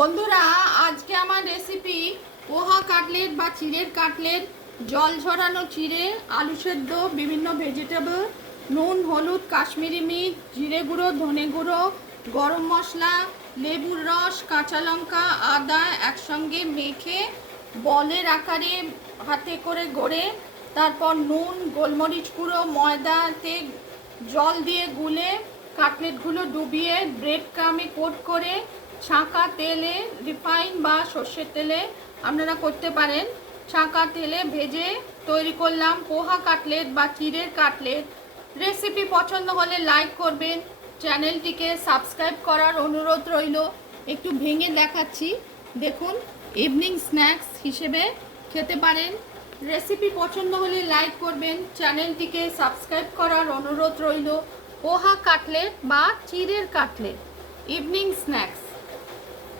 বন্ধুরা, আজকে আমার রেসিপি পোহা কাটলেট বা চিড়ের কাটলেট। জল ঝরানো চিড়ে, আলু সেদ্ধ, বিভিন্ন ভেজিটেবল, নুন, হলুদ, কাশ্মীরি মির্চ, জিরে গুঁড়ো, ধনে গুঁড়ো, গরম মশলা, লেবুর রস, কাঁচা লঙ্কা, আদা একসঙ্গে মেখে বলের আকারে হাতে করে গড়ে, তারপর নুন, গোলমরিচ গুঁড়ো, ময়দাতে জল দিয়ে গুলে কাটলেটগুলো ডুবিয়ে ব্রেড ক্রামে কোট করে ছাঁকা তেলে, রিফাইন বা সর্ষের তেলে আপনারা করতে পারেন, ছাঁকা তেলে ভেজে তৈরি করলাম পোহা কাটলেট বা চিড়ের কাটলেট। রেসিপি পছন্দ হলে লাইক করবেন, চ্যানেলটিকে সাবস্ক্রাইব করার অনুরোধ রইল। একটু ভেঙে দেখাচ্ছি, দেখুন, ইভিনিং স্ন্যাক্স হিসেবে খেতে পারেন। রেসিপি পছন্দ হলে লাইক করবেন, চ্যানেলটিকে সাবস্ক্রাইব করার অনুরোধ রইল। পোহা কাটলেট বা চিড়ের কাটলেট, ইভিনিং স্ন্যাক্স।